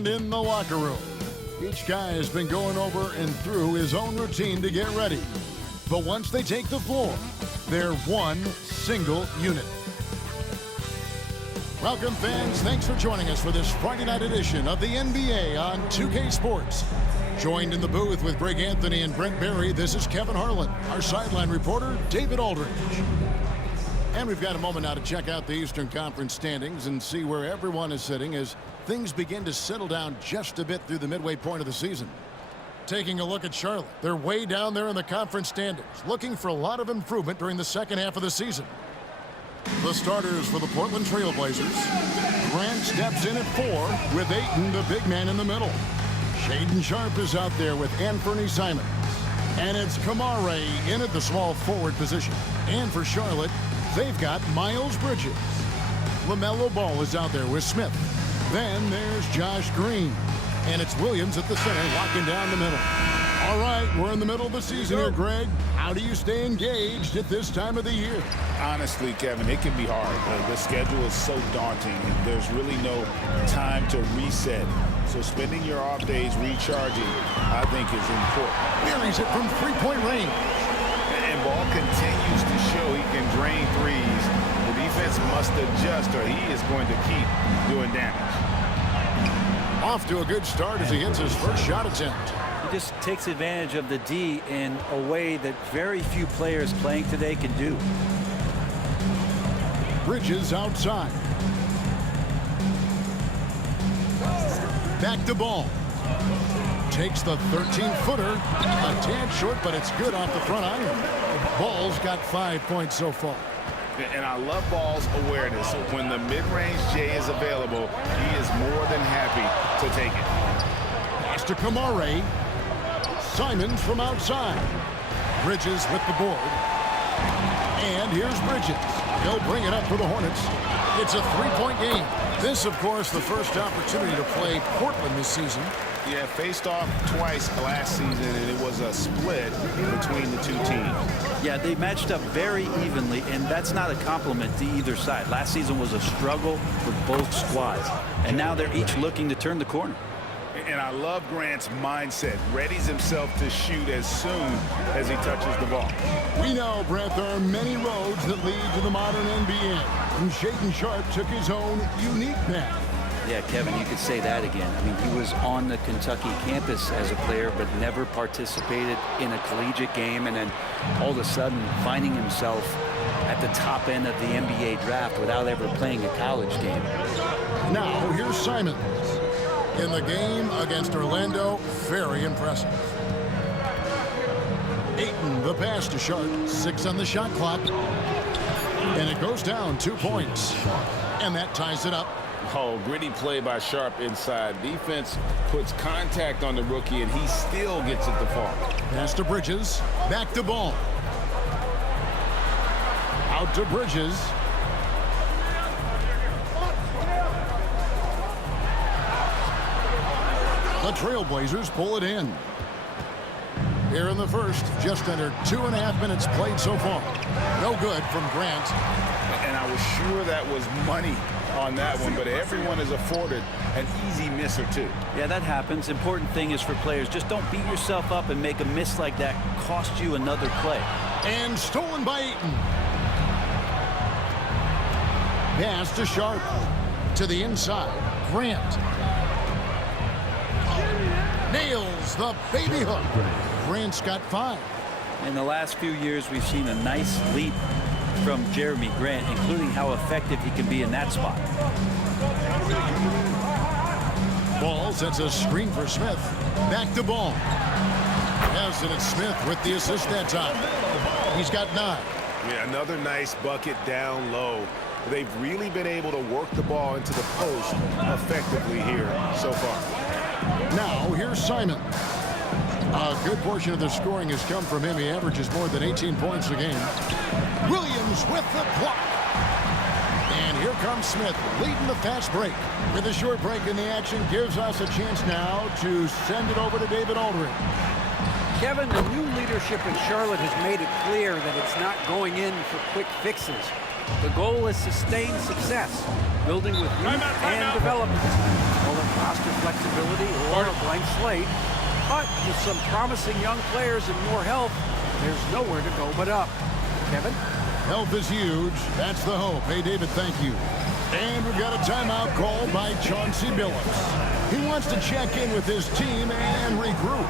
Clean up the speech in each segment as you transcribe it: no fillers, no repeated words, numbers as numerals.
And in the locker room, each guy has been going over and through his own routine to get ready. But once they take the floor, they're one single unit. Welcome, fans. Thanks for joining us for this Friday night edition of the NBA on 2K Sports. Joined in the booth with Greg Anthony and Brent Barry, this is Kevin Harlan. Our sideline reporter, David Aldridge. And we've got a moment now to check out the Eastern Conference standings and see where everyone is sitting as things begin to settle down just a bit through the midway point of the season. Taking a look at Charlotte, they're way down there in the conference standings, looking for a lot of improvement during the second half of the season. The starters for the Portland Trail Blazers. Grant steps in at 4 with Ayton, the big man, in the middle. Shaedon Sharpe is out there with Anthony Simons. And it's Kamare in at the small forward position. And for Charlotte, they've got Miles Bridges. LaMelo Ball is out there with Smith. Then there's Josh Green. And it's Williams at the center, locking down the middle. All right, we're in the middle of the season here, Greg. How do you stay engaged at this time of the year? Honestly, Kevin, it can be hard. The schedule is so daunting, and there's really no time to reset. So spending your off days recharging, I think, is important. Buries it from three-point range. And Ball continues to show he can drain threes. The defense must adjust, or he is going to keep doing damage. Off to a good start as he hits his first shot attempt. He just takes advantage of the D in a way that very few players playing today can do. Bridges outside. Back to Ball. Takes the 13-footer. A tad short, but it's good off the front iron. Ball's got 5 points so far. And I love Ball's awareness. When the mid-range J is available, he is more than happy to take it. Pass to Kamare. Simons from outside. Bridges with the board. And here's Bridges. He'll bring it up for the Hornets. It's a three-point game. This, of course, the first opportunity to play Portland this season. Yeah, faced off twice last season, and it was a split between the two teams. Yeah, they matched up very evenly, and that's not a compliment to either side. Last season was a struggle for both squads, and now they're each looking to turn the corner. And I love Grant's mindset. Readies himself to shoot as soon as he touches the ball. We know, Brett, there are many roads that lead to the modern NBA. And Shaedon Sharpe took his own unique path. Yeah, Kevin, you could say that again. I mean, he was on the Kentucky campus as a player, but never participated in a collegiate game. And then all of a sudden finding himself at the top end of the NBA draft without ever playing a college game. Now, here's Simons. In the game against Orlando, very impressive. Ayton, the pass to Sharpe. 6 on the shot clock. And it goes down 2 points. And that ties it up. Oh, gritty play by Sharpe inside. Defense puts contact on the rookie, and he still gets it to fall. Pass to Bridges. Back to Ball. Out to Bridges. The Trailblazers pull it in. Here in the first, just under 2.5 minutes played so far. No good from Grant. And I was sure that was money on that one, but everyone is afforded an easy miss or two. Yeah, that happens. Important thing is for players, just don't beat yourself up and make a miss like that cost you another play. And stolen by Ayton. Pass to Sharpe. To the inside. Grant. Nails the baby hook. Grant's got 5. In the last few years, we've seen a nice leap from Jeremy Grant, including how effective he can be in that spot. Ball sets a screen for Smith. Back to Ball. Yes, and it's Smith with the assist that time. He's got 9. Yeah, another nice bucket down low. They've really been able to work the ball into the post effectively here so far. Now, here's Simon. A good portion of the scoring has come from him. He averages more than 18 points a game. Williams with the block. And here comes Smith leading the fast break. With a short break in the action, gives us a chance now to send it over to David Aldridge. Kevin, the new leadership in Charlotte has made it clear that it's not going in for quick fixes. The goal is sustained success, building with youth and development. While the roster flexibility or a blank slate. But with some promising young players and more help, there's nowhere to go but up. Kevin? Health is huge. That's the hope. Hey, David, thank you. And we've got a timeout called by Chauncey Billups. He wants to check in with his team and regroup.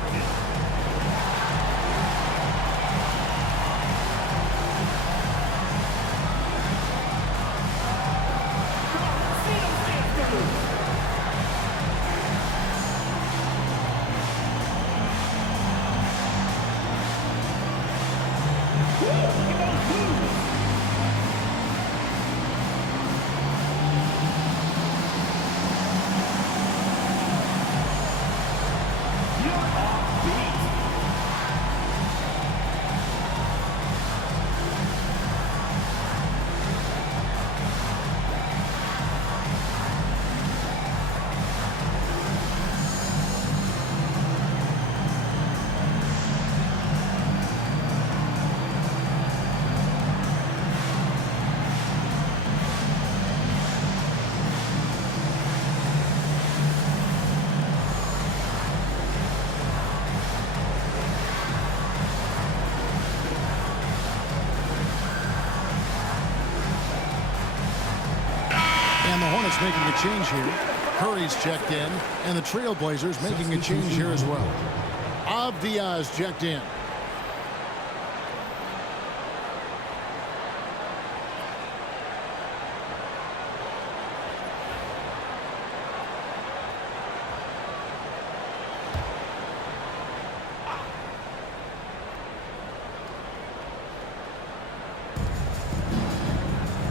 And the Hornets making a change here. Curry's checked in, and the Trailblazers making a change here as well. Diaz checked in.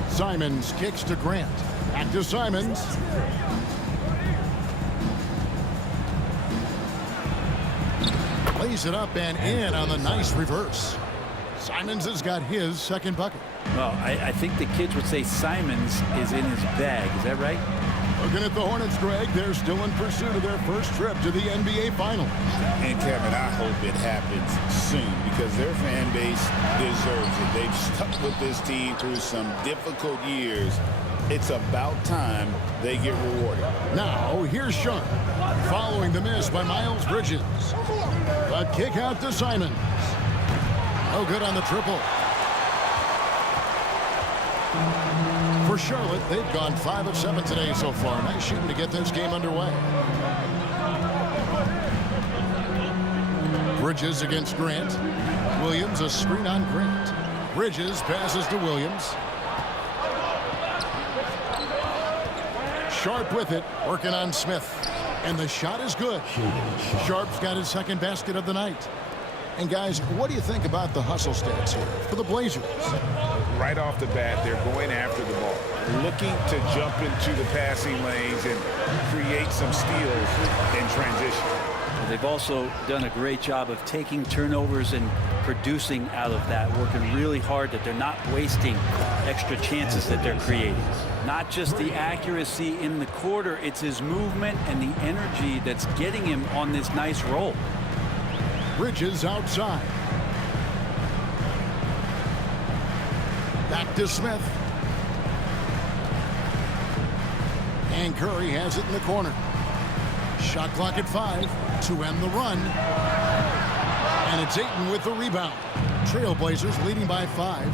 Simons kicks to Grant. Back to Simons. Lays it up and in on the nice reverse. Simons has got his second bucket. Well, I think the kids would say Simons is in his bag. Is that right? Looking at the Hornets, Greg, they're still in pursuit of their first trip to the NBA Finals. And, Kevin, I hope it happens soon because their fan base deserves it. They've stuck with this team through some difficult years. It's about time they get rewarded. Now, here's Sharp, following the miss by Miles Bridges. A kick out to Simons. No good on the triple. For Charlotte, they've gone 5 of 7 today so far. Nice shooting to get this game underway. Bridges against Grant. Williams, a screen on Grant. Bridges passes to Williams. Sharp with it, working on Smith. And the shot is good. Sharp's got his second basket of the night. And, guys, what do you think about the hustle stats here for the Blazers? Right off the bat, they're going after the ball, looking to jump into the passing lanes and create some steals in transition. They've also done a great job of taking turnovers and producing out of that, working really hard that they're not wasting extra chances that they're creating. Not just the accuracy in the quarter, it's his movement and the energy that's getting him on this nice roll. Bridges outside. Back to Smith. And Curry has it in the corner. Shot clock at 5 to end the run. And it's Ayton with the rebound. Trailblazers leading by 5.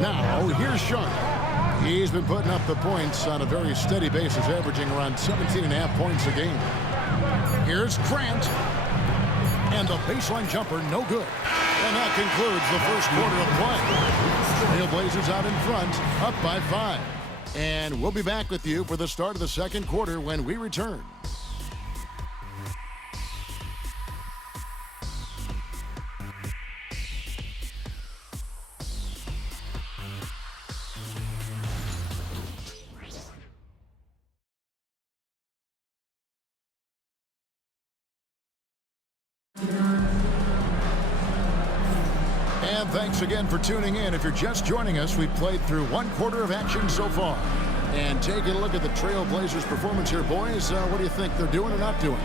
Now, here's Sharp. He's been putting up the points on a very steady basis, averaging around 17.5 points a game. Here's Grant. And the baseline jumper, no good. And that concludes the first quarter of play. Trailblazers out in front, up by 5. And we'll be back with you for the start of the second quarter when we return. And thanks again for tuning in. If you're just joining us, we've played through one quarter of action so far. And taking a look at the Trailblazers' performance here, boys, what do you think they're doing or not doing?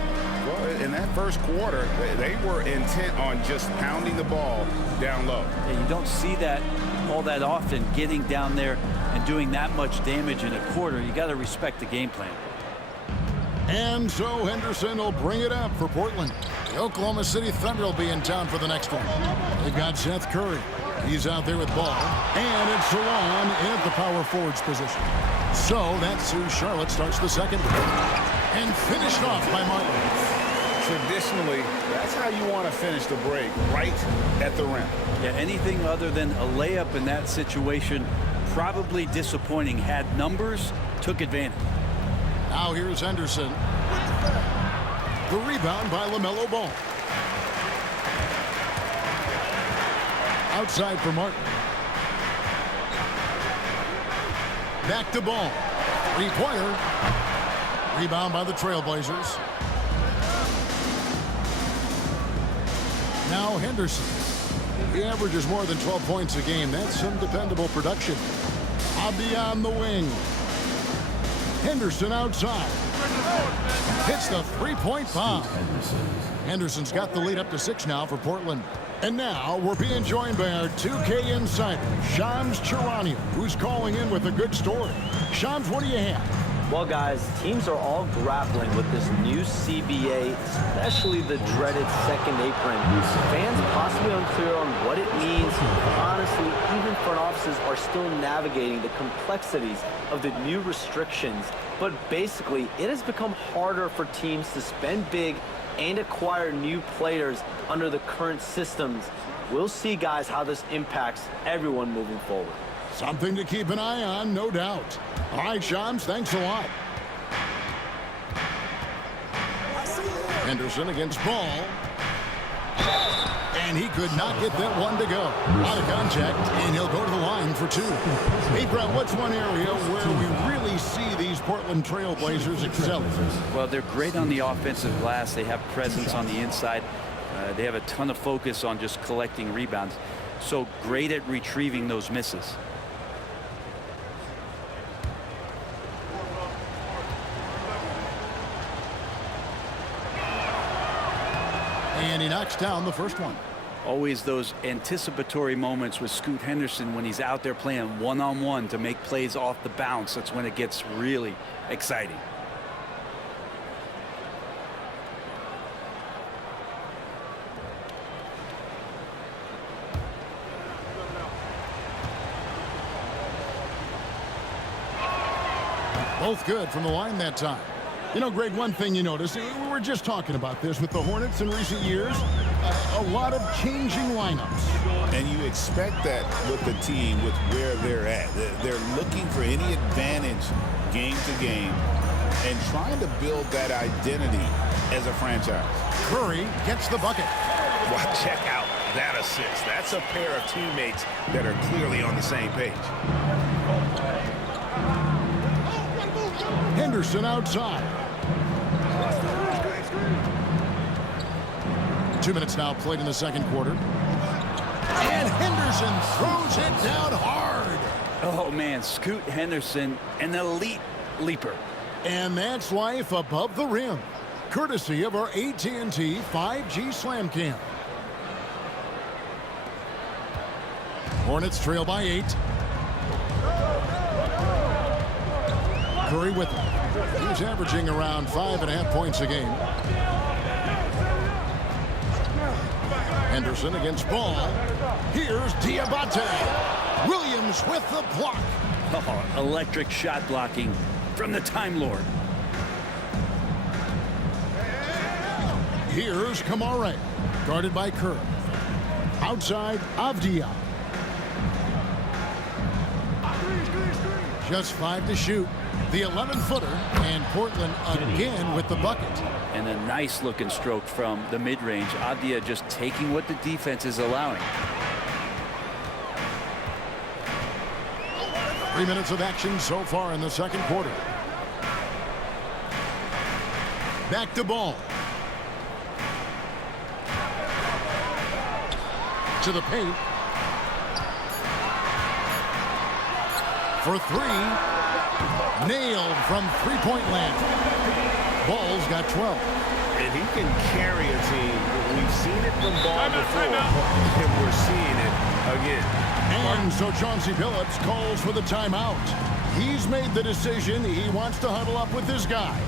Well, in that first quarter, they were intent on just pounding the ball down low. And you don't see that all that often, getting down there and doing that much damage in a quarter. You got to respect the game plan. And so Henderson will bring it up for Portland. The Oklahoma City Thunder will be in town for the next one. They've got Seth Curry. He's out there with ball. And it's Salon in at the power forwards position. So that's who Charlotte starts the second. And finished off by Martin. Traditionally, that's how you want to finish the break, right at the rim. Yeah, anything other than a layup in that situation, probably disappointing. Had numbers, took advantage. Now here's Henderson. The rebound by LaMelo Ball. Outside for Martin. Back to Ball. Three-pointer. Rebound by the Trailblazers. Now Henderson. He averages more than 12 points a game. That's some dependable production. Abdi on the wing. Henderson outside. Hits the three-point bomb. Henderson's got the lead up to 6 now for Portland. And now we're being joined by our 2K insider, Shams Charania, who's calling in with a good story. Shams, what do you have? Well, guys, teams are all grappling with this new CBA, especially the dreaded second apron. Fans possibly unclear on what it means. Honestly, even front offices are still navigating the complexities of the new restrictions. But basically, it has become harder for teams to spend big and acquire new players under the current systems. We'll see, guys, how this impacts everyone moving forward. Something to keep an eye on, no doubt. All right, Shams, thanks a lot. Henderson against Ball. And he could not get that one to go. Out of contact, and he'll go to the line for 2. Hey, Brett, what's one area where we really see these Portland Trailblazers excel? Well, they're great on the offensive glass. They have presence on the inside. They have a ton of focus on just collecting rebounds. So great at retrieving those misses. And he knocks down the first one. Always those anticipatory moments with Scoot Henderson when he's out there playing one-on-one to make plays off the bounce. That's when it gets really exciting. Both good from the line that time. You know, Greg, one thing you notice, we were just talking about this with the Hornets in recent years, a lot of changing lineups. And you expect that with the team, with where they're at. They're looking for any advantage game to game and trying to build that identity as a franchise. Curry gets the bucket. Well, check out that assist. That's a pair of teammates that are clearly on the same page. Henderson outside. 2 minutes now played in the second quarter. And Henderson throws it down hard. Oh, man, Scoot Henderson, an elite leaper. And that's life above the rim, courtesy of our AT&T 5G Slam Cam. Hornets trail by 8. Curry with him. He's averaging around 5.5 points a game. Henderson against Ball. Here's Diabate. Williams with the block. Oh, electric shot blocking from the Time Lord. Here's Kamare, guarded by Kerr. Outside, Avdia. Just 5 to shoot. The 11-footer, and Portland again with the bucket. And a nice-looking stroke from the mid-range. Avdia just taking what the defense is allowing. 3 minutes of action so far in the second quarter. Back to Ball. To the paint. For 3. Nailed from three-point land. Ball's got 12. And he can carry a team. We've seen it from Ball before, and we're seeing it again. And so Chauncey Billups calls for the timeout. He's made the decision. He wants to huddle up with his guys.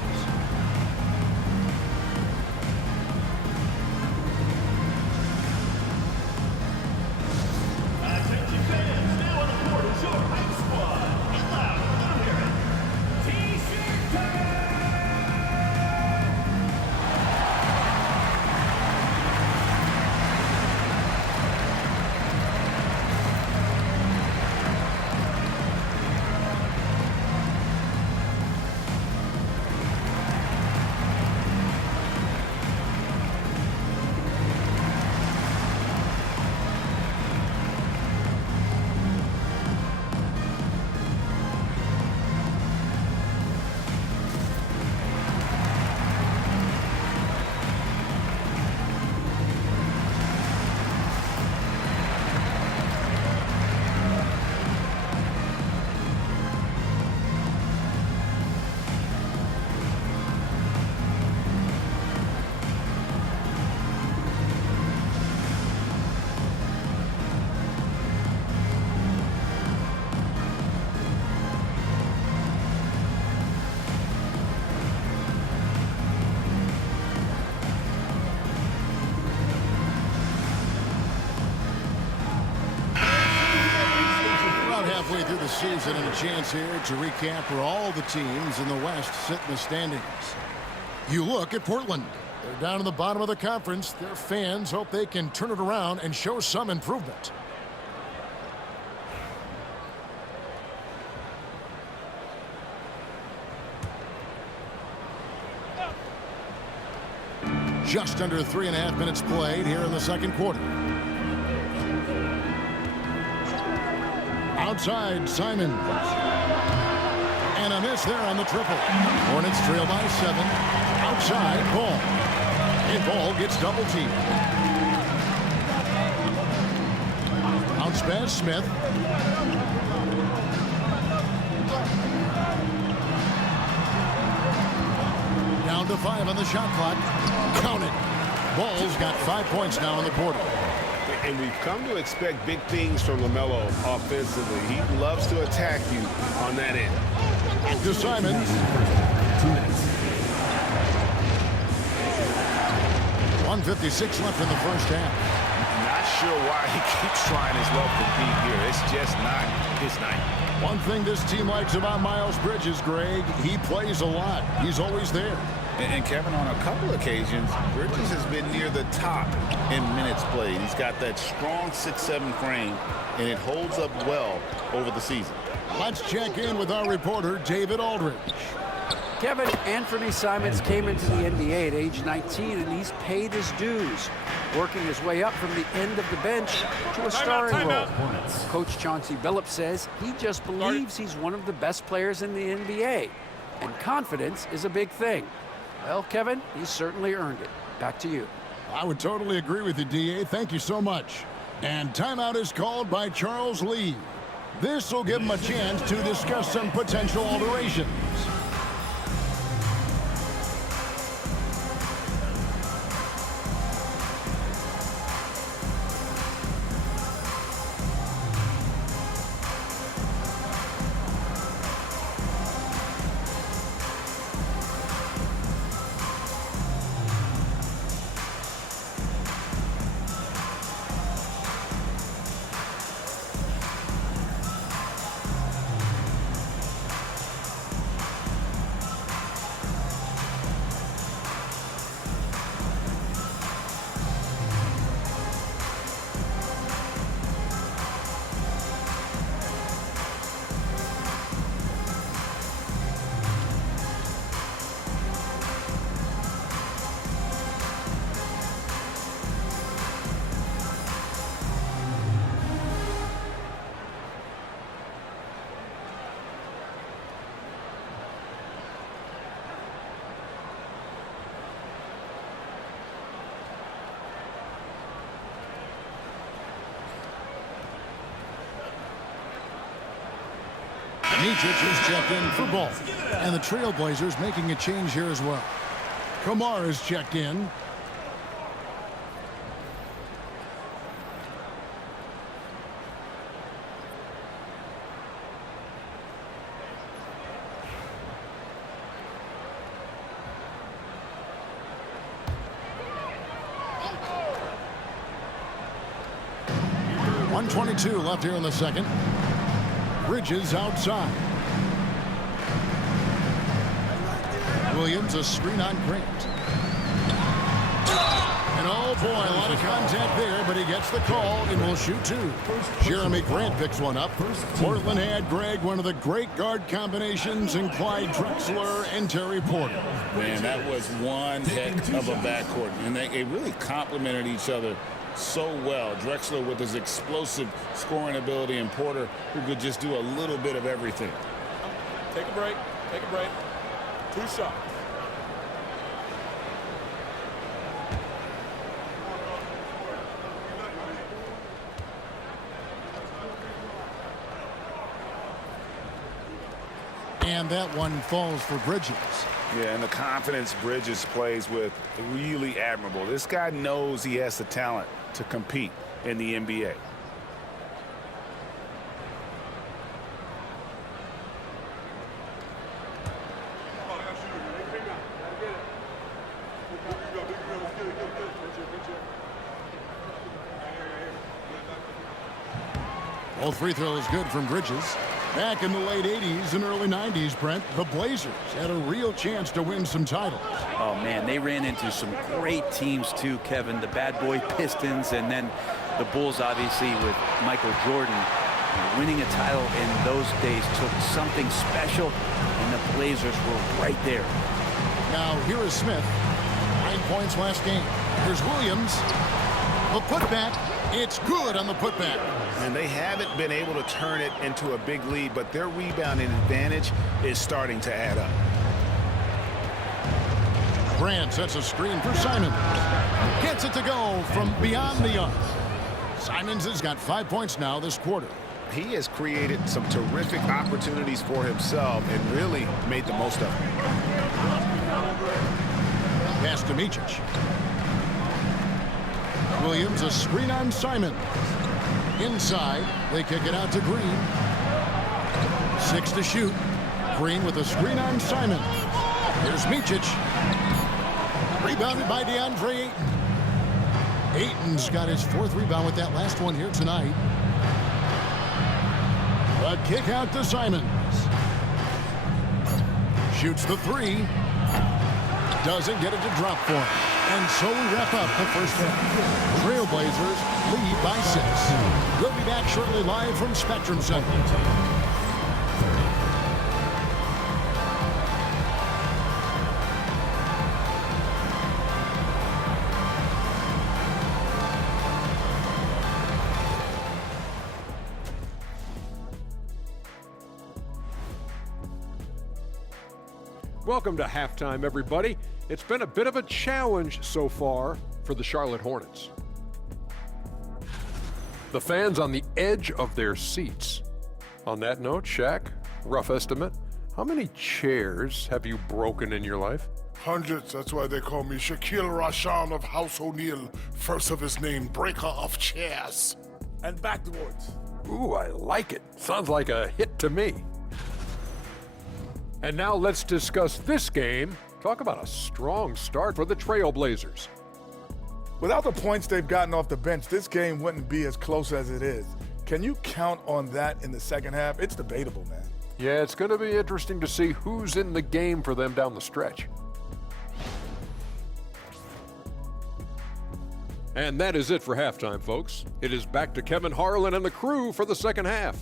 Halfway through the season, and a chance here to recap where all the teams in the West sit in the standings. You look at Portland. They're down in the bottom of the conference. Their fans hope they can turn it around and show some improvement. Just under 3.5 minutes played here in the second quarter. Outside, Simons. And a miss there on the triple. Hornets trail by 7. Outside, Ball. And Ball gets double teamed. Bounce pass, Smith. Down to 5 on the shot clock. Count it. Ball's got 5 points now in the quarter. And we've come to expect big things from LaMelo offensively. He loves to attack you on that end. Back to Simons. 1:56 left in the first half. Not sure why he keeps trying his luck to beat here. It's just not his night. One thing this team likes about Miles Bridges, Greg, he plays a lot. He's always there. And Kevin, on a couple occasions, Bridges has been near the top in minutes played. He's got that strong 6'7" frame, and it holds up well over the season. Let's check in with our reporter, David Aldridge. Kevin, Anthony Simons came into the NBA at age 19, and he's paid his dues, working his way up from the end of the bench to a starring role. Coach Chauncey Billups says he just believes he's one of the best players in the NBA, and confidence is a big thing. Well, Kevin, he's certainly earned it. Back to you. I would totally agree with you, D.A. Thank you so much. And timeout is called by Charles Lee. This will give him a chance to discuss some potential alterations. Mijic is checked in for Ball. And the Trailblazers making a change here as well. Kamar is checked in. 1:22 left here in the second. Bridges outside. Williams, a screen on Grant. And oh boy, a lot of contact there, but he gets the call and will shoot two. Jeremy Grant picks one up. Portland had, Greg, one of the great guard combinations in Clyde Drexler and Terry Porter. Man, that was one heck of a backcourt, and they really complemented each other so well. Drexler with his explosive scoring ability, and Porter who could just do a little bit of everything. Take a break. Take a break. 2 shots. And that one falls for Bridges. Yeah, and the confidence Bridges plays with, really admirable. This guy knows he has the talent to compete in the NBA. Both free throws good from Bridges. Back in the late 80s and early 90s, Brent, the Blazers had a real chance to win some titles. Oh, man, they ran into some great teams, too, Kevin. The bad boy Pistons, and then the Bulls, obviously, with Michael Jordan. Winning a title in those days took something special, and the Blazers were right there. Now, here is Smith. 9 points last game. Here's Williams. The putback. It's good on the putback. And they haven't been able to turn it into a big lead, but their rebounding advantage is starting to add up. Grant sets a screen for Simons. Gets it to go from beyond the arc. Simons has got 5 points now this quarter. He has created some terrific opportunities for himself and really made the most of them. Pass to Micic. Williams, a screen on Simon. Inside, they kick it out to Green. 6 to shoot. Green with a screen on Simon. Here's Micic. Rebounded by DeAndre Ayton. Ayton's got his 4th rebound with that last one here tonight. A kick out to Simons. Shoots the 3. Doesn't get it to drop for him. And so we wrap up the first half. Trailblazers lead by 6. We'll be back shortly live from Spectrum Center. Welcome to halftime, everybody. It's been a bit of a challenge so far for the Charlotte Hornets. The fans on the edge of their seats. On that note, Shaq, rough estimate, how many chairs have you broken in your life? Hundreds. That's why they call me Shaquille Rashan of House O'Neal. First of his name, breaker of chairs. And backwards. Ooh, I like it. Sounds like a hit to me. And now let's discuss this game. Talk about a strong start for the Trailblazers. Without the points they've gotten off the bench, this game wouldn't be as close as it is. Can you count on that in the second half? It's debatable, man. Yeah, it's going to be interesting to see who's in the game for them down the stretch. And that is it for halftime, folks. It is back to Kevin Harlan and the crew for the second half.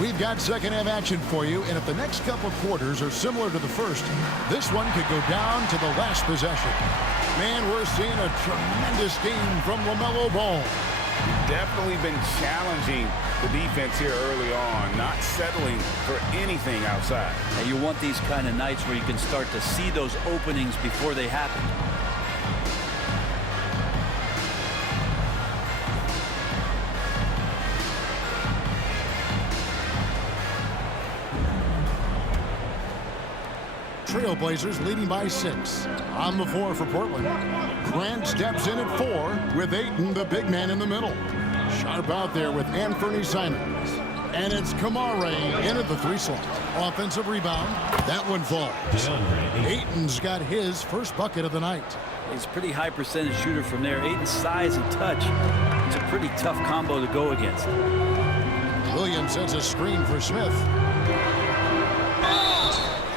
We've got second half action for you, and if the next couple quarters are similar to the first, this one could go down to the last possession. Man, we're seeing a tremendous game from LaMelo Ball. Definitely been challenging the defense here early on, not settling for anything outside. And you want these kind of nights where you can start to see those openings before they happen. Trailblazers leading by 6. On the floor for Portland. Grant steps in at 4 with Ayton, the big man, in the middle. Sharp out there with Anthony Simons. And it's Kamare in at the 3 slot. Offensive rebound. That one falls. Ayton's got his first bucket of the night. He's a pretty high percentage shooter from there. Ayton's size and touch. It's a pretty tough combo to go against. Williams sets a screen for Smith.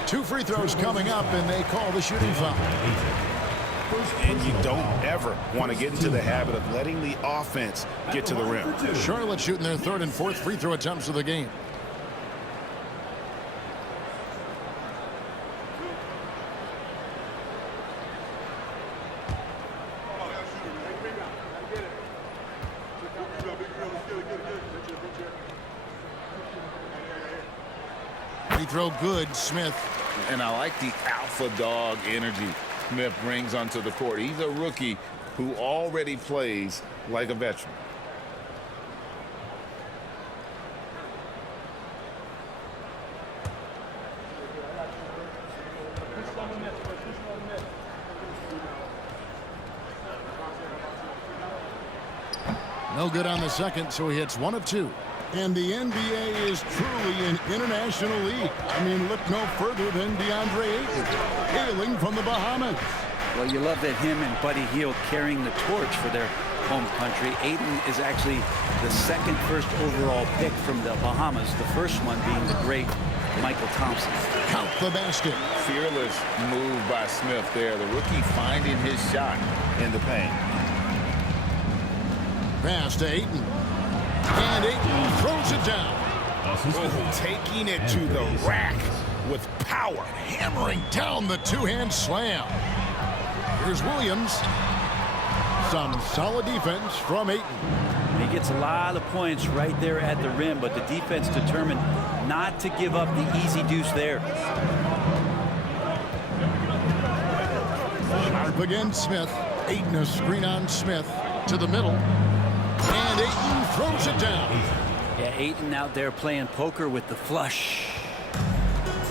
2 free throws coming up, and they call the shooting foul. And you don't ever want to get into the habit of letting the offense get to the rim. Charlotte shooting their 3rd and 4th free throw attempts of the game. Free throw good, Smith. And I like the alpha dog energy Smith brings onto the court. He's a rookie who already plays like a veteran. No good on the second, so he hits 1 of 2. And the NBA is truly an international league. I mean, look no further than DeAndre Ayton, hailing from the Bahamas. Well, you love that him and Buddy Hield carrying the torch for their home country. Ayton is actually the 2nd first overall pick from the Bahamas, the first one being the great Michael Thompson. Count the basket. Fearless move by Smith there. The rookie finding his shot in the paint. Pass to Ayton. And Ayton throws it down. Taking it to the rack with power. Hammering down the 2-hand slam. Here's Williams. Some solid defense from Ayton. He gets a lot of points right there at the rim, but the defense determined not to give up the easy deuce there. Sharp against Smith. Ayton a screen on Smith to the middle. And Ayton throws it down. Yeah, Ayton out there playing poker with the flush.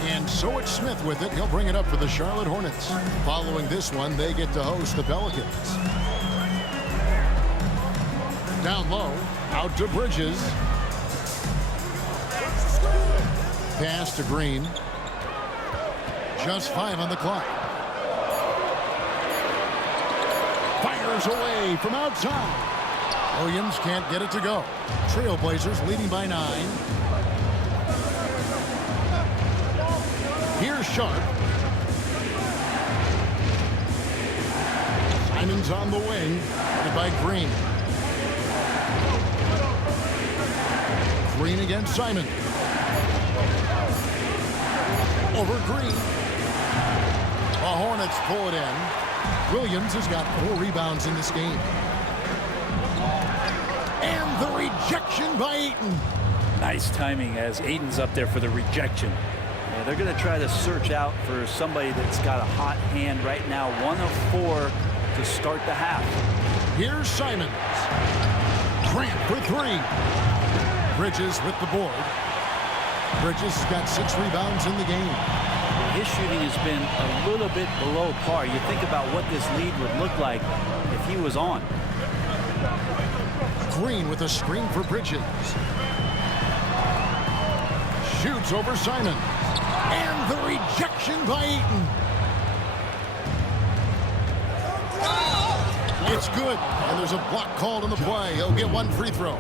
And so it's Smith with it. He'll bring it up for the Charlotte Hornets. Following this one, they get to host the Pelicans. Down low, out to Bridges. Pass to Green. Just 5 on the clock. Fires away from outside. Williams can't get it to go. Trailblazers leading by 9. Here's Sharp. Simon's on the wing. Headed by Green. Green against Simon. Over Green. The Hornets pull it in. Williams has got 4 rebounds in this game. And the rejection by Ayton. Nice timing as Ayton's up there for the rejection. Yeah, they're going to try to search out for somebody that's got a hot hand right now. 1 of 4 to start the half. Here's Simons. Grant for 3. Bridges with the board. Bridges has got 6 rebounds in the game. His shooting has been a little bit below par. You think about what this lead would look like if he was on. Green with a screen for Bridges. Shoots over Simon. And the rejection by Ayton. It's good. And there's a block called on the play. He'll get 1 free throw.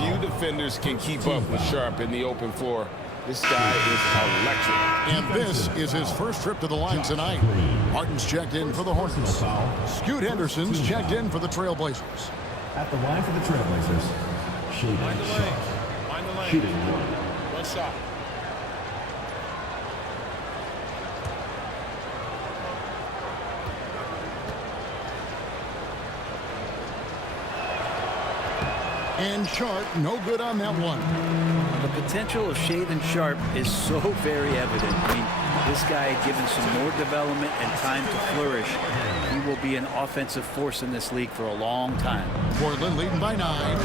Few defenders can keep up with Sharp in the open floor. This guy is electric. And this is his first trip to the line tonight. Martin's checked in for the Hornets. Scoot Henderson's checked in for the Trailblazers. At the line for the Trailblazers, Shaden Sharp. Shooting 1 shot. And Sharp, no good on that one. The potential of Shaden Sharp is so very evident. I mean, this guy, given some more development and time to flourish, he will be an offensive force in this league for a long time. Portland leading by 9.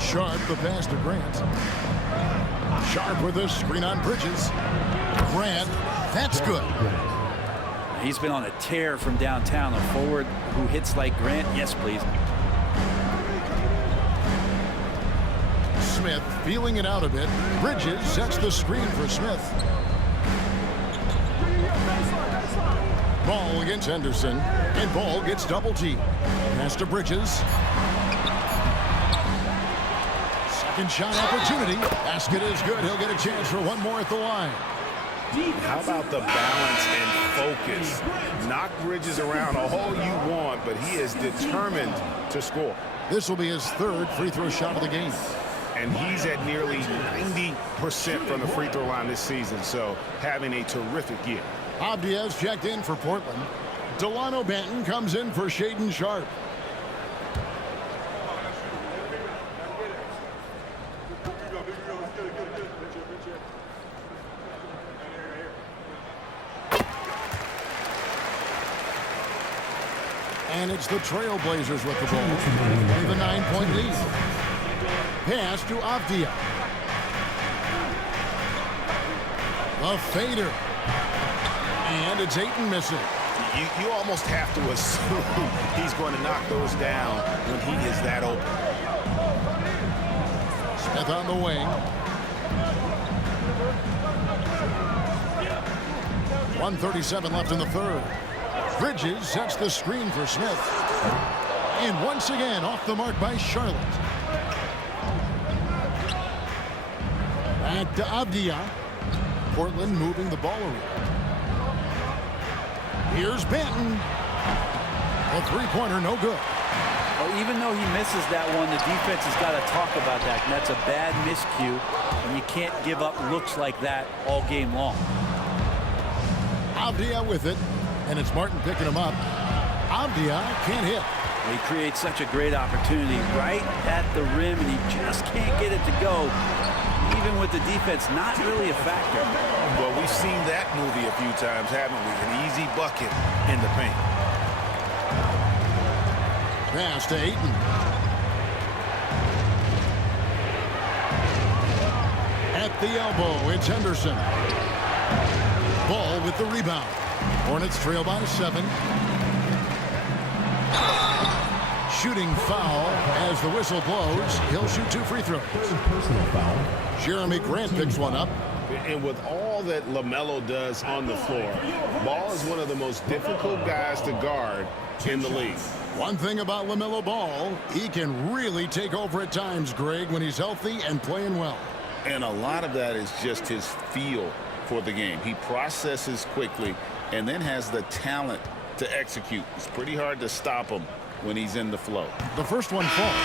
Sharp, the pass to Grant. Sharp with a screen on Bridges. Grant, that's good. He's been on a tear from downtown. A forward who hits like Grant, yes, please. Smith feeling it out a bit. Bridges sets the screen for Smith. Ball against Henderson, and Ball gets double teamed. Pass to Bridges. Second shot opportunity. Basket is good. He'll get a chance for one more at the line. How about the balance and focus? Knock Bridges around all you want, but he is determined to score. This will be his third free throw shot of the game. And he's at nearly 90% from the free throw line this season, so having a terrific year. Avdia's checked in for Portland. Delano Banton comes in for Shaedon Sharpe. And it's the Trailblazers with the ball with a 9-point lead. Pass to Avdia. A fader. And it's Ayton missing. You almost have to assume he's going to knock those down when he is that open. Smith on the wing. 1:37 left in the third. Bridges sets the screen for Smith. And once again off the mark by Charlotte. Back to Avdia. Portland moving the ball around. Here's Banton. A three-pointer, no good. Well, even though he misses that one, the defense has got to talk about that. And that's a bad miscue, and you can't give up looks like that all game long. Avdia with it, and it's Martin picking him up. Avdia can't hit. He creates such a great opportunity right at the rim, and he just can't get it to go. Even with the defense not really a factor. Well, we've seen that movie a few times, haven't we? An easy bucket in the paint. Pass to Ayton. At the elbow, it's Henderson. Ball with the rebound. Hornets trail by 7. Shooting foul as the whistle blows. He'll shoot 2 free throws. Personal foul. Jeremy Grant picks one up. And with all that LaMelo does on the floor, Ball is one of the most difficult guys to guard in the league. One thing about LaMelo Ball, he can really take over at times, Greg, when he's healthy and playing well. And a lot of that is just his feel for the game. He processes quickly and then has the talent to execute. It's pretty hard to stop him when he's in the flow. The first one falls.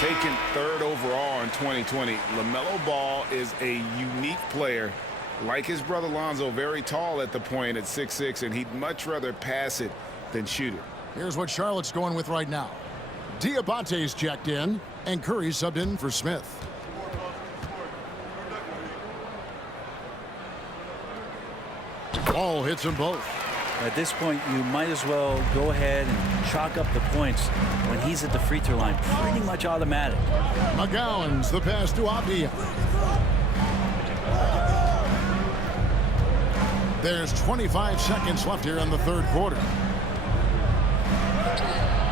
Taken 3rd overall in 2020, LaMelo Ball is a unique player. Like his brother Lonzo, very tall at the point at 6'6", and he'd much rather pass it than shoot it. Here's what Charlotte's going with right now. Diabate's checked in, and Curry subbed in for Smith. Ball hits them both. At this point, you might as well go ahead and chalk up the points when he's at the free throw line. Pretty much automatic. McGowan's the pass to Avdia. There's 25 seconds left here in the third quarter.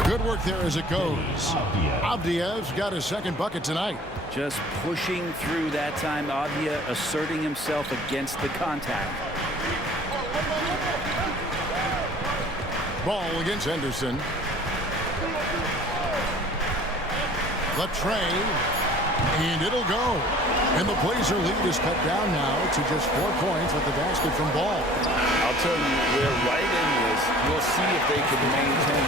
Good work there as it goes. Avdia's got his second bucket tonight. Just pushing through that time. Avdia asserting himself against the contact. Ball against Henderson. The tray, and it'll go. And the Blazer lead is cut down now to just 4 points with the basket from Ball. I'll tell you, we're right in this. We'll see if they can maintain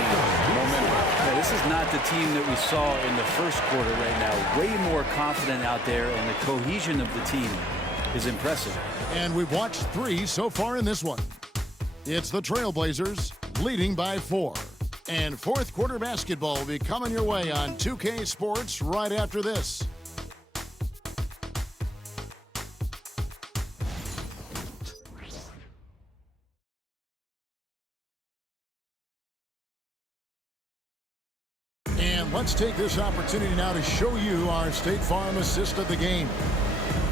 momentum. Yeah, this is not the team that we saw in the first quarter right now. Way more confident out there, and the cohesion of the team is impressive. And we've watched 3 so far in this one. It's the Trailblazers leading by 4. And fourth quarter basketball will be coming your way on 2K Sports right after this. And let's take this opportunity now to show you our State Farm assist of the game.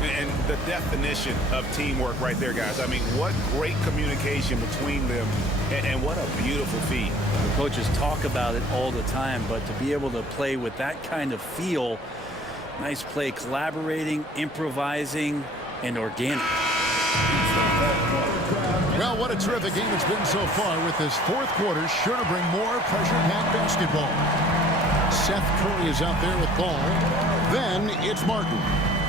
And the definition of teamwork right there, guys. I mean, what great communication between them, and what a beautiful feat. The coaches talk about it all the time, but to be able to play with that kind of feel Nice play, collaborating, improvising, and organic. Well, what a terrific game it's been so far, with this fourth quarter sure to bring more pressure-packed basketball. Seth Curry is out there with ball. Then it's Martin.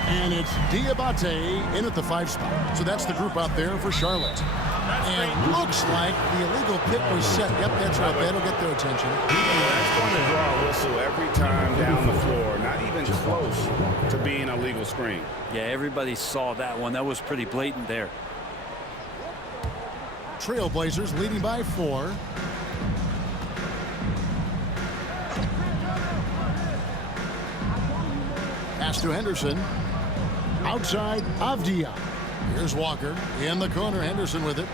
And it's Diabate in at the 5 spot. So that's the group out there for Charlotte. And looks like the illegal pick was set. Yep, that's right. That'll get their attention. That's going to draw a whistle every time down the floor. Not even close to being a legal screen. Yeah, everybody saw that one. That was pretty blatant there. Trailblazers leading by 4. Pass to Henderson. Outside, Avdia. Here's Walker in the corner. Henderson with it.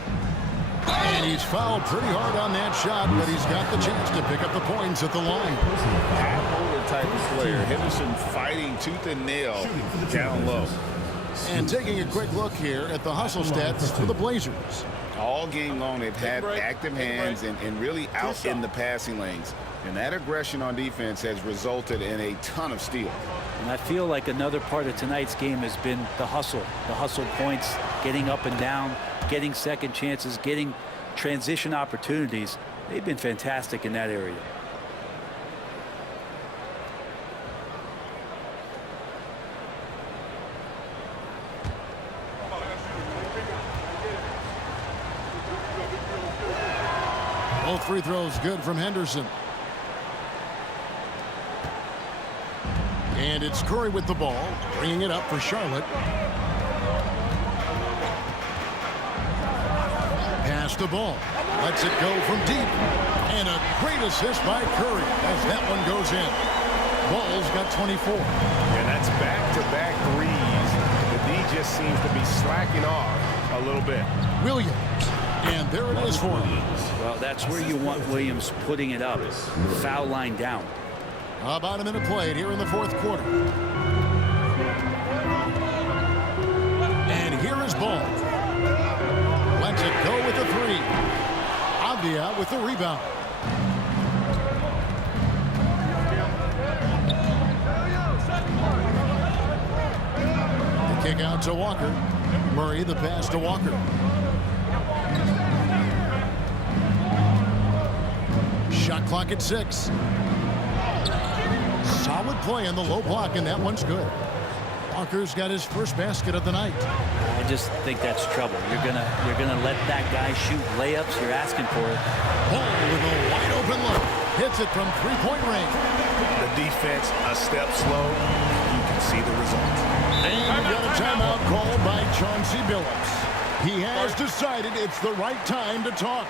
And he's fouled pretty hard on that shot, but he's got the chance to pick up the points at the line. Half-holder type of player. Henderson fighting tooth and nail down low. And taking a quick look here at the hustle stats for the Blazers. All game long, they've had active hands and really out in the passing lanes. And that aggression on defense has resulted in a ton of steals. And I feel like another part of tonight's game has been the hustle points, getting up and down, getting second chances, getting transition opportunities. They've been fantastic in that area. Both free throws good from Henderson. And it's Curry with the ball, bringing it up for Charlotte. Pass the ball. Lets it go from deep. And a great assist by Curry as that one goes in. Ball's got 24. And that's back-to-back threes. The D just seems to be slacking off a little bit. Williams. And there it is for him. Well, that's where you want Williams putting it up. Foul line down. About a minute played here in the fourth quarter. And here is Ball. Lets it go with the 3. Avdia with the rebound. The kick out to Walker. Murray the pass to Walker. Shot clock at 6. Solid play in the low block, and that one's good. Walker's got his first basket of the night. I just think that's trouble. You're gonna let that guy shoot layups. You're asking for it. Ball with a wide open look. Hits it from 3-point range. The defense a step slow. You can see the result. And we've got a timeout called by Chauncey Billups. He has decided it's the right time to talk.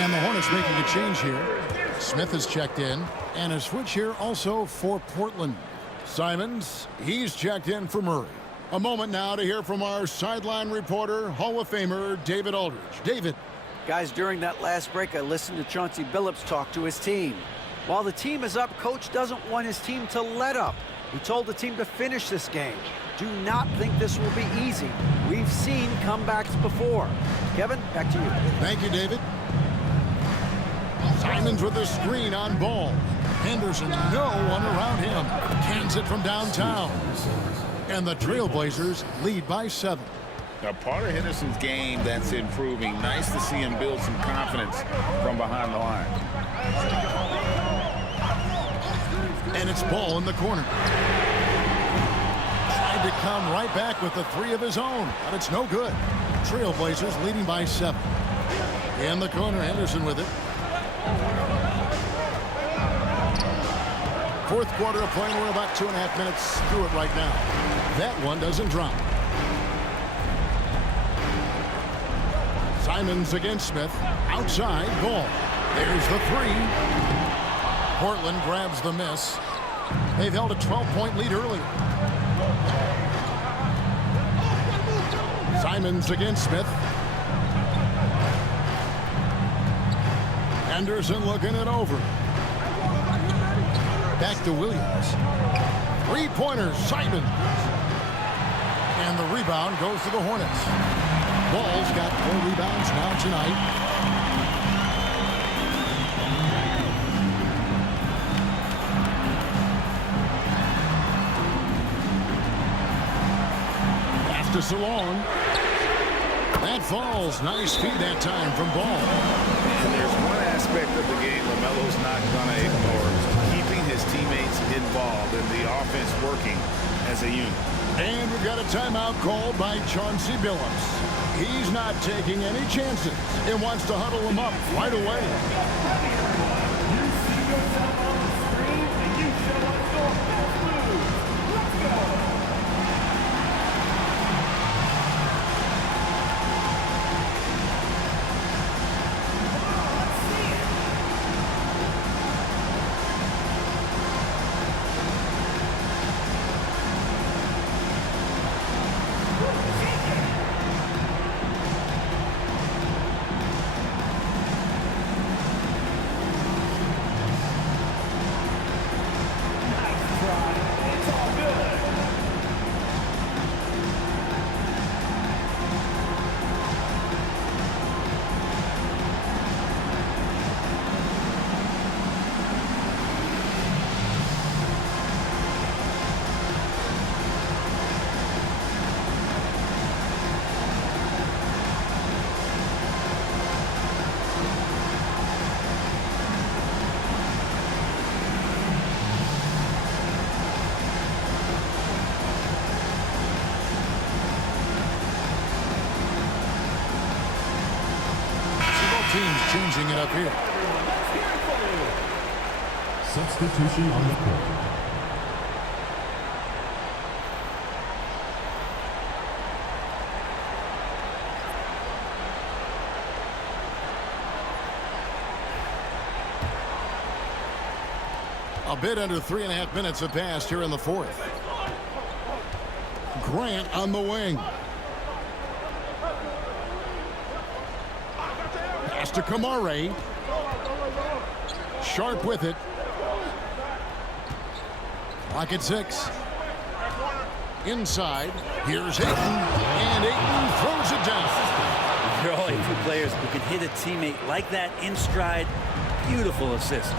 And the Hornets making a change here. Smith has checked in. And a switch here also for Portland. Simons, he's checked in for Murray. A moment now to hear from our sideline reporter, Hall of Famer David Aldridge. David. Guys, during that last break, I listened to Chauncey Billups talk to his team. While the team is up, Coach doesn't want his team to let up. He told the team to finish this game. Do not think this will be easy. We've seen comebacks before. Kevin, back to you. Thank you, David. Simons with a screen on Ball. Henderson, no one around him. Cans it from downtown. And the Trailblazers lead by 7. Now, part of Henderson's game that's improving. Nice to see him build some confidence from behind the line. And it's Ball in the corner. Tried to come right back with the 3 of his own, but it's no good. Trailblazers leading by 7. In the corner, Henderson with it. Fourth quarter of play, we're about 2.5 minutes through it right now. That one doesn't drop. Simons against Smith. Outside, Ball. There's the 3. Portland grabs the miss. They've held a 12-point lead earlier. Simons against Smith. Henderson looking it over. Back to Williams. 3-pointer, Simons. And the rebound goes to the Hornets. Ball's got 4 rebounds now tonight. Pass to Salon. That falls. Nice feed that time from Ball. And there's one aspect of the game LaMelo's not going to ignore. Keeping his teammates involved and the offense working as a unit. And we've got a timeout called by Chauncey Billups. He's not taking any chances and wants to huddle them up right away. You see yourself on the screen and you show us your best moves. Let's go. Teams changing it up here. Substitution on the court. A bit under 3.5 minutes have passed here in the fourth. Grant on the wing. Pass to Kamare. Sharp with it. Clock at 6. Inside. Here's Ayton. And Ayton throws it down. There are only 2 players who can hit a teammate like that in stride. Beautiful assist.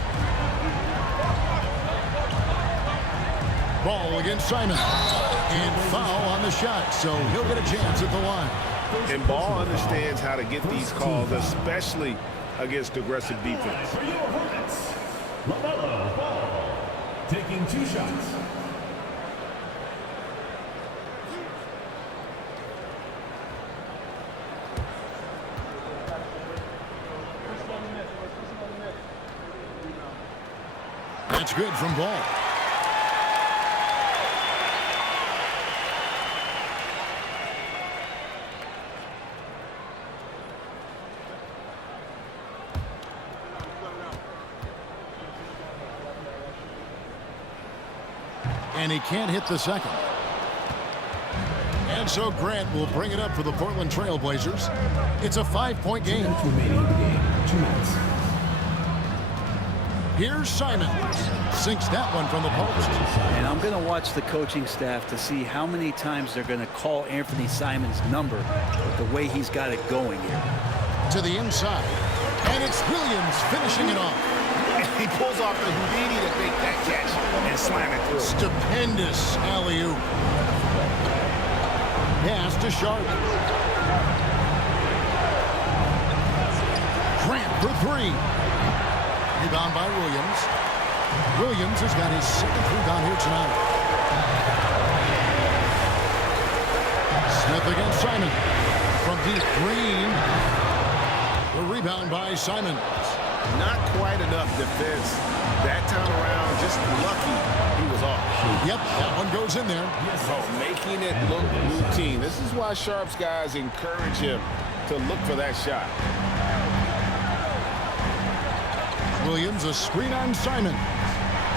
Ball against Simon. And foul on the shot, so he'll get a chance at the line. And Ball understands how to get these calls, especially against aggressive defense. For your Hornets, LaMelo Ball, taking 2 shots. That's good from Ball. And he can't hit the second. And so Grant will bring it up for the Portland Trailblazers. It's a 5-point game. Remaining game, 2 minutes. Here's Simon. Sinks that one from the post. And I'm going to watch the coaching staff to see how many times they're going to call Anthony Simon's number with the way he's got it going here. To the inside. And it's Williams finishing it off. He pulls off the Houdini to make that catch and slam it through. Stupendous alley-oop. Pass to Sharp. Grant for three. Rebound by Williams. Williams has got his second rebound here tonight. Smith against Simon. From deep, Green. The rebound by Simon. Not quite enough defense that time around. Just lucky he was off. Yep, that one goes in there. Oh, making it look routine. This is why Sharp's guys encourage him to look for that shot. Williams, a screen on Simon.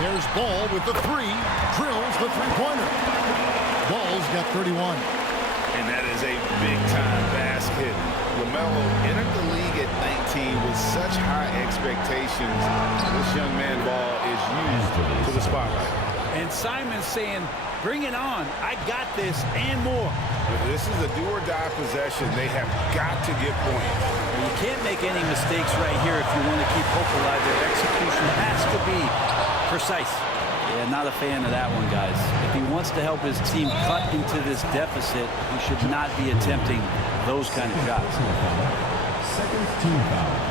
There's Ball with the three. Drills the three-pointer. Ball's got 31. And that is a big-time basket. LaMelo entered the league at 19 with such high expectations. This young man Ball is used to the spotlight. And Simon's saying, bring it on. I got this and more. This is a do-or-die possession. They have got to get points. You can't make any mistakes right here if you want to keep hope alive. Their execution has to be precise. Yeah, not a fan of that one, guys. If he wants to help his team cut into this deficit, he should not be attempting those kind of shots. Second team foul.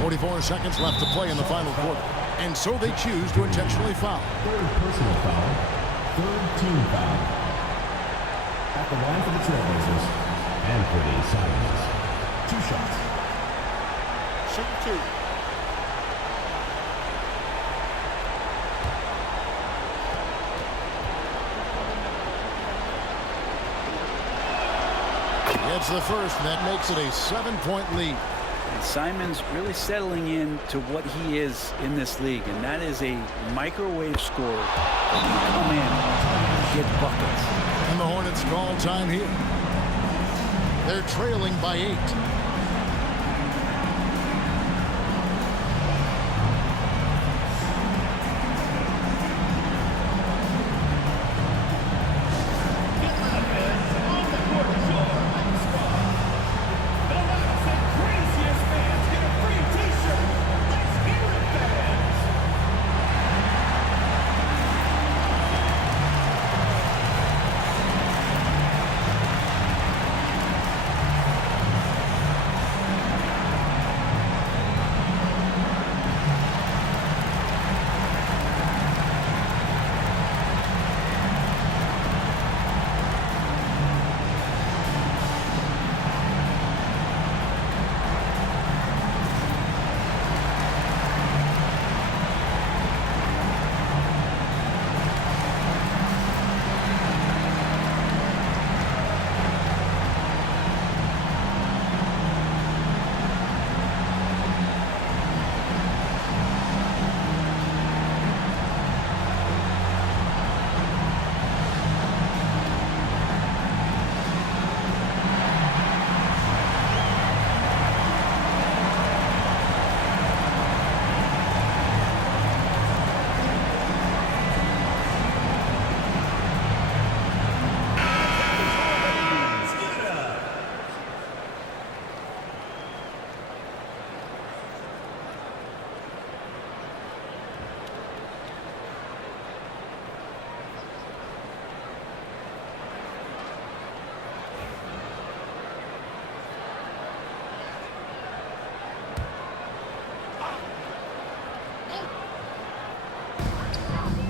44 seconds left to play in the final quarter. And so they choose to intentionally foul. Third personal foul. Third team foul. At the line for the Trailblazers. Anthony Simons. 2 shots. Shoot 2. It's the first, and that makes it a 7-point lead. And Simon's really settling in to what he is in this league, and that is a microwave scorer that can come in and get buckets. And the Hornets call time here. They're trailing by 8.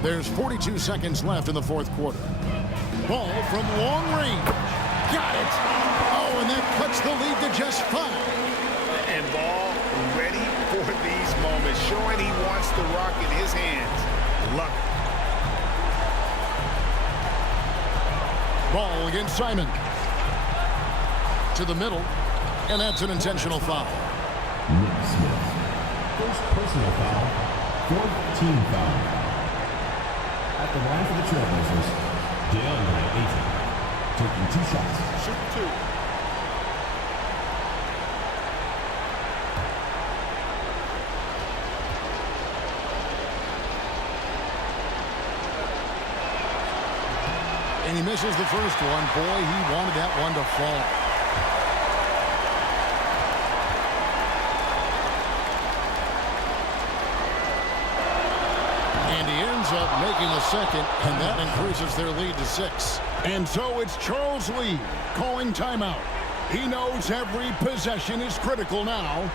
There's 42 seconds left in the fourth quarter. Ball from long range. Got it. Oh, and that cuts the lead to just 5. And Ball ready for these moments, showing he wants the rock in his hands. Love it. Ball against Simon. To the middle, and that's an intentional foul. Nick Smith. First personal foul. Fourth team foul. At the line for the Trailblazers, DeAndre Ayton. taking 2 shots. Shooting 2. And he misses the first one. Boy, he wanted that one to fall. And he ends up making the second, and that increases their lead to 6. And so it's Charles Lee calling timeout. He knows every possession is critical now.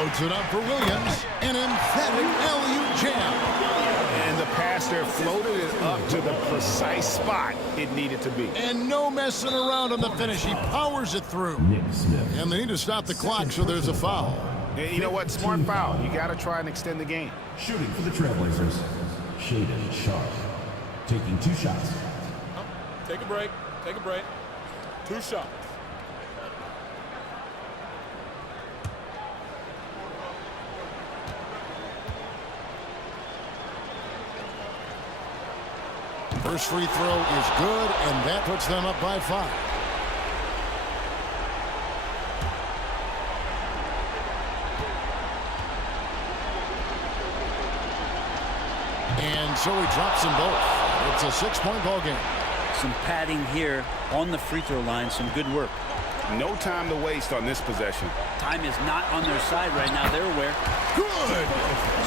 Loads it up for Williams. An emphatic alley-oop jam. And the pass there floated it up to the precise spot it needed to be. And no messing around on the finish. He powers it through. Nick Smith. And they need to stop the clock, so there's a foul. And you know what? Smart foul. You got to try and extend the game. Shooting for the Trailblazers, Shaden Sharp, taking 2 shots. Take a break. Take a break. 2 shots. First free throw is good, and that puts them up by 5. And so he drops them both. It's a 6-point ball game. Some padding here on the free throw line. Some good work. No time to waste on this possession. Time is not on their side right now. They're aware. Good!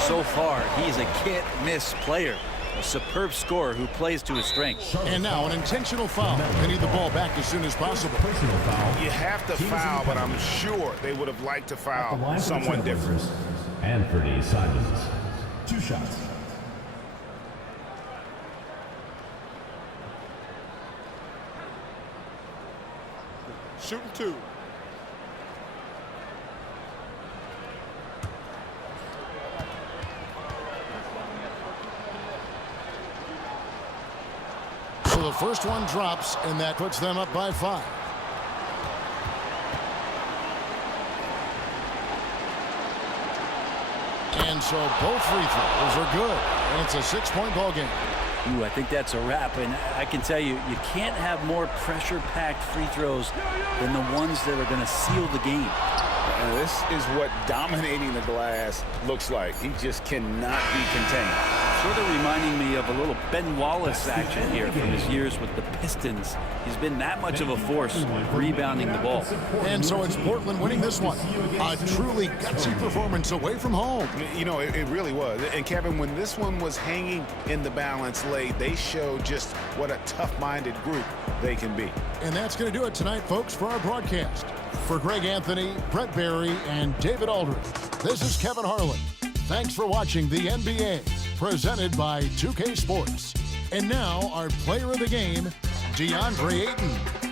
So far, he's a can't-miss player. A superb scorer who plays to his strengths. And now an intentional foul. They need the ball back as soon as possible. Personal foul. You have to foul, but I'm sure they would have liked to foul someone different. Anthony Simons, 2 shots. Shooting 2. So the first one drops, and that puts them up by 5. And so both free throws are good, and it's a 6-point ball game. Ooh, I think that's a wrap, and I can tell you, you can't have more pressure-packed free throws than the ones that are going to seal the game. And this is what dominating the glass looks like. He just cannot be contained. Sort of reminding me of a little Ben Wallace action here from his years with the Pistons. He's been that much of a force rebounding the ball. And so it's Portland winning this one. A truly gutsy performance away from home. You know, it really was. And Kevin, when this one was hanging in the balance late, they showed just what a tough-minded group they can be. And that's going to do it tonight, folks, for our broadcast. For Greg Anthony, Brett Barry, and David Aldridge, this is Kevin Harlan. Thanks for watching the NBA, presented by 2K Sports. And now, our player of the game, DeAndre Ayton.